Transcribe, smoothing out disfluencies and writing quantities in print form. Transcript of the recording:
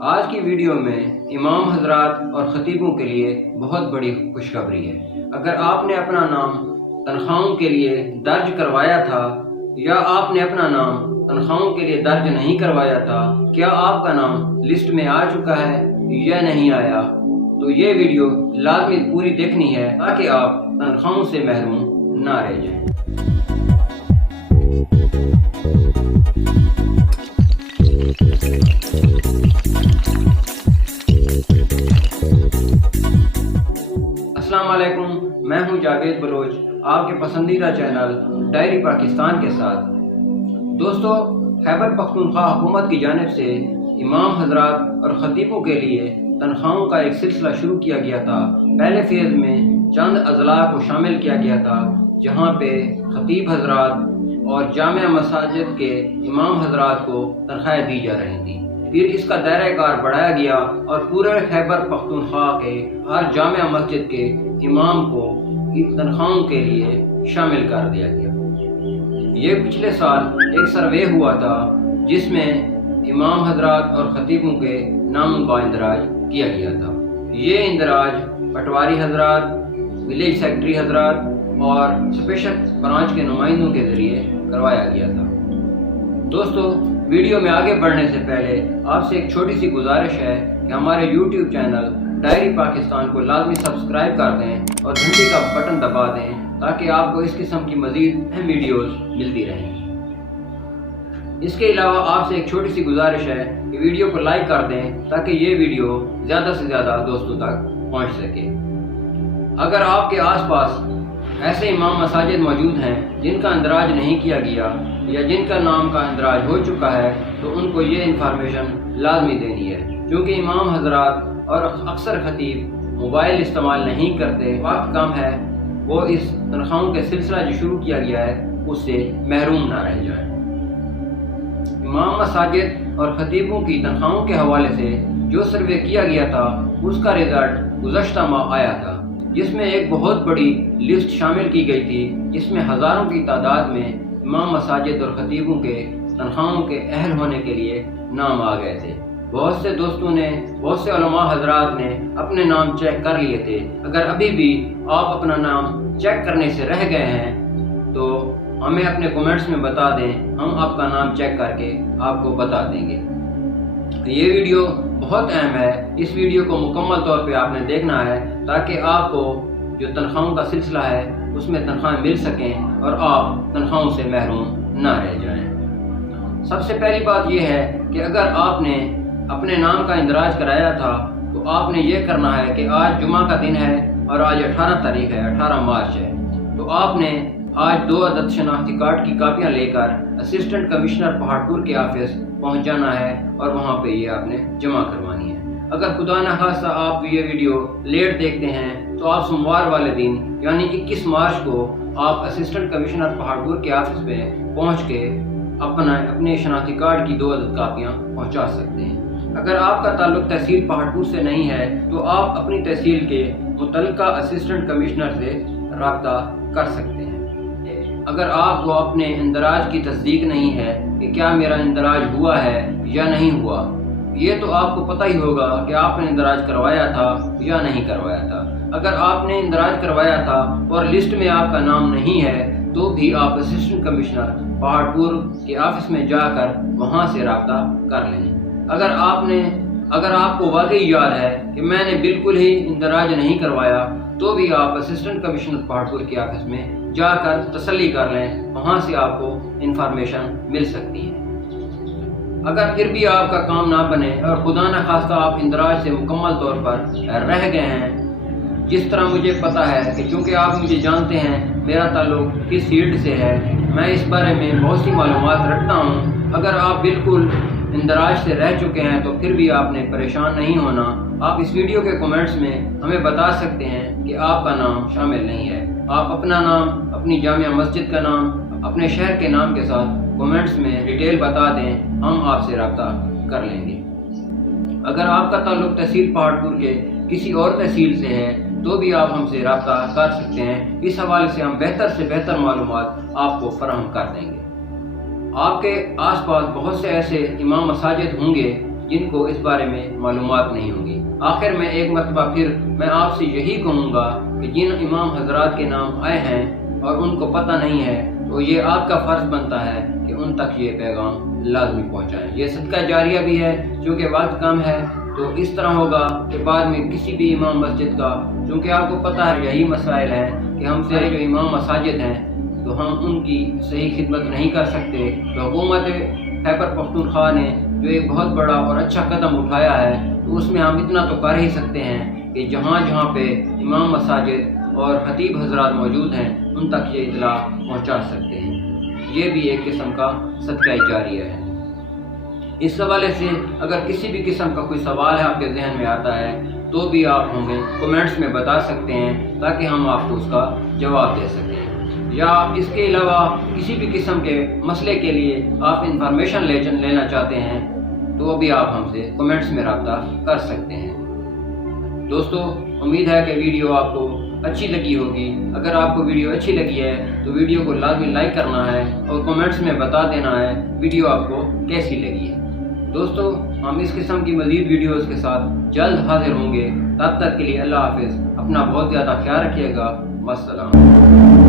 آج کی ویڈیو میں امام حضرات اور خطیبوں کے لیے بہت بڑی خوشخبری ہے۔ اگر آپ نے اپنا نام تنخواہوں کے لیے درج کروایا تھا یا آپ نے اپنا نام تنخواہوں کے لیے درج نہیں کروایا تھا، کیا آپ کا نام لسٹ میں آ چکا ہے یا نہیں آیا، تو یہ ویڈیو لازمی پوری دیکھنی ہے تاکہ آپ تنخواہوں سے محروم نہ رہ جائیں۔ السلام علیکم، میں ہوں جاوید بلوچ، آپ کے پسندیدہ چینل ڈائری پاکستان کے ساتھ۔ دوستو، خیبر پختونخوا حکومت کی جانب سے امام حضرات اور خطیبوں کے لیے تنخواہوں کا ایک سلسلہ شروع کیا گیا تھا۔ پہلے فیز میں چند اضلاع کو شامل کیا گیا تھا، جہاں پہ خطیب حضرات اور جامع مساجد کے امام حضرات کو تنخواہیں دی جا رہی تھیں۔ پھر اس کا دائرہ کار بڑھایا گیا اور پورے خیبر پختونخوا کے ہر جامع مسجد کے امام کو تنخواہوں کے لیے شامل کر دیا گیا۔ یہ پچھلے سال ایک سروے ہوا تھا جس میں امام حضرات اور خطیبوں کے ناموں کا اندراج کیا گیا تھا۔ یہ اندراج پٹواری حضرات، ولیج سیکرٹری حضرات اور اسپیشل برانچ کے نمائندوں کے ذریعے کروایا گیا تھا۔ دوستو، ویڈیو میں آگے بڑھنے سے پہلے آپ سے ایک چھوٹی سی گزارش ہے کہ ہمارے یوٹیوب چینل ڈائری پاکستان کو لازمی سبسکرائب کر دیں اور گھنٹی کا بٹن دبا دیں تاکہ آپ کو اس قسم کی مزید اہم ویڈیوز ملتی رہیں۔ اس کے علاوہ آپ سے ایک چھوٹی سی گزارش ہے کہ ویڈیو کو لائک کر دیں تاکہ یہ ویڈیو زیادہ سے زیادہ دوستوں تک پہنچ سکے۔ اگر آپ کے آس پاس ایسے امام مساجد موجود ہیں جن کا اندراج نہیں کیا گیا یا جن کا نام کا اندراج ہو چکا ہے تو ان کو یہ انفارمیشن لازمی دینی ہے، کیونکہ امام حضرات اور اکثر خطیب موبائل استعمال نہیں کرتے، وقت کم ہے، وہ اس تنخواہوں کے سلسلہ جو شروع کیا گیا ہے اس سے محروم نہ رہ جائیں۔ امام مساجد اور خطیبوں کی تنخواہوں کے حوالے سے جو سروے کیا گیا تھا اس کا رزلٹ گزشتہ ماہ آیا تھا، جس میں ایک بہت بڑی لسٹ شامل کی گئی تھی، جس میں ہزاروں کی تعداد میں امام مساجد اور خطیبوں کے تنخواہوں کے اہل ہونے کے لیے نام آ گئے تھے۔ بہت سے دوستوں نے، بہت سے علماء حضرات نے اپنے نام چیک کر لیے تھے۔ اگر ابھی بھی آپ اپنا نام چیک کرنے سے رہ گئے ہیں تو ہمیں اپنے کومنٹس میں بتا دیں، ہم آپ کا نام چیک کر کے آپ کو بتا دیں گے۔ یہ ویڈیو بہت اہم ہے، اس ویڈیو کو مکمل طور پہ آپ نے دیکھنا ہے تاکہ آپ کو جو تنخواہوں کا سلسلہ ہے اس میں تنخواہیں مل سکیں اور آپ تنخواہوں سے محروم نہ رہ جائیں۔ سب سے پہلی بات یہ ہے کہ اگر آپ نے اپنے نام کا اندراج کرایا تھا تو آپ نے یہ کرنا ہے کہ آج جمعہ کا دن ہے اور آج 18 تاریخ ہے، 18 مارچ ہے، تو آپ نے آج 2 عدد شناختی کارڈ کی کاپیاں لے کر اسسٹنٹ کمشنر پہاڑپور کے آفس پہنچ جانا ہے اور وہاں پہ یہ آپ نے جمع کروانی ہے۔ اگر خدا نخواستہ آپ یہ ویڈیو لیٹ دیکھتے ہیں تو آپ سوموار والے دن یعنی 21 مارچ کو آپ اسسٹنٹ کمشنر پہاڑپور کے آفس پہ پہنچ کے اپنے شناختی کارڈ کی 2 عدد کاپیاں پہنچا سکتے ہیں۔ اگر آپ کا تعلق تحصیل پہاڑپور سے نہیں ہے تو آپ اپنی تحصیل کے متعلقہ اسسٹنٹ کمشنر سے رابطہ کر سکتے ہیں۔ اگر آپ کو اپنے اندراج کی تصدیق نہیں ہے کہ کیا میرا اندراج ہوا ہے یا نہیں ہوا، یہ تو آپ کو پتہ ہی ہوگا کہ آپ نے اندراج کروایا تھا یا نہیں کروایا تھا۔ اگر آپ نے اندراج کروایا تھا اور لسٹ میں آپ کا نام نہیں ہے تو بھی آپ اسسٹنٹ کمشنر پہاڑپور کے آفس میں جا کر وہاں سے رابطہ کر لیں۔ اگر آپ کو واقعی یاد ہے کہ میں نے بالکل ہی اندراج نہیں کروایا تو بھی آپ اسسٹنٹ کمشنر پہاڑپور کے آفس میں جا کر تسلی کر لیں، وہاں سے آپ کو انفارمیشن مل سکتی ہے۔ اگر پھر بھی آپ کا کام نہ بنے اور خدا نخواستہ آپ اندراج سے مکمل طور پر رہ گئے ہیں، جس طرح مجھے پتہ ہے کہ چونکہ آپ مجھے جانتے ہیں میرا تعلق کس فیلڈ سے ہے، میں اس بارے میں بہت سی معلومات رکھتا ہوں۔ اگر آپ بالکل اندراج سے رہ چکے ہیں تو پھر بھی آپ نے پریشان نہیں ہونا۔ آپ اس ویڈیو کے کومنٹس میں ہمیں بتا سکتے ہیں کہ آپ کا نام شامل نہیں ہے۔ آپ اپنا نام، اپنی جامع مسجد کا نام، اپنے شہر کے نام کے ساتھ کومنٹس میں ڈیٹیل بتا دیں، ہم آپ سے رابطہ کر لیں گے۔ اگر آپ کا تعلق تحصیل پہاڑپور کے کسی اور تحصیل سے ہے تو بھی آپ ہم سے رابطہ کر سکتے ہیں۔ اس حوالے سے ہم بہتر سے بہتر معلومات آپ کو فراہم کر دیں گے۔ آپ کے آس پاس بہت سے ایسے امام مساجد ہوں گے جن کو اس بارے میں معلومات نہیں ہوں گی۔ آخر میں ایک مرتبہ پھر میں آپ سے یہی کہوں گا کہ جن امام حضرات کے نام آئے ہیں اور ان کو پتہ نہیں ہے تو یہ آپ کا فرض بنتا ہے کہ ان تک یہ پیغام لازمی پہنچائیں۔ یہ صدقہ جاریہ بھی ہے، چونکہ وقت کم ہے تو اس طرح ہوگا کہ بعد میں کسی بھی امام مسجد کا، چونکہ آپ کو پتہ ہے یہی مسائل ہیں کہ ہم سے جو امام مساجد ہیں تو ہم ان کی صحیح خدمت نہیں کر سکتے، تو حکومت خیبر پختونخوا نے جو ایک بہت بڑا اور اچھا قدم اٹھایا ہے تو اس میں ہم اتنا تو کر ہی سکتے ہیں کہ جہاں جہاں پہ امام مساجد اور خطیب حضرات موجود ہیں ان تک یہ اطلاع پہنچا سکتے ہیں۔ یہ بھی ایک قسم کا صدقہ جاریہ ہے۔ اس حوالے سے اگر کسی بھی قسم کا کوئی سوال ہے آپ کے ذہن میں آتا ہے تو بھی آپ ہمیں کمنٹس میں بتا سکتے ہیں تاکہ ہم آپ کو اس کا جواب دے سکیں، یا اس کے علاوہ کسی بھی قسم کے مسئلے کے لیے آپ انفارمیشن لینا چاہتے ہیں تو بھی آپ ہم سے کمنٹس میں رابطہ کر سکتے ہیں۔ دوستو، امید ہے کہ ویڈیو آپ کو اچھی لگی ہوگی۔ اگر آپ کو ویڈیو اچھی لگی ہے تو ویڈیو کو لازمی لائک کرنا ہے اور کمنٹس میں بتا دینا ہے ویڈیو آپ کو کیسی لگی ہے۔ دوستو، ہم اس قسم کی مزید ویڈیوز کے ساتھ جلد حاضر ہوں گے۔ تب تک کے لیے اللہ حافظ، اپنا بہت زیادہ خیال رکھیے گا۔ والسلام۔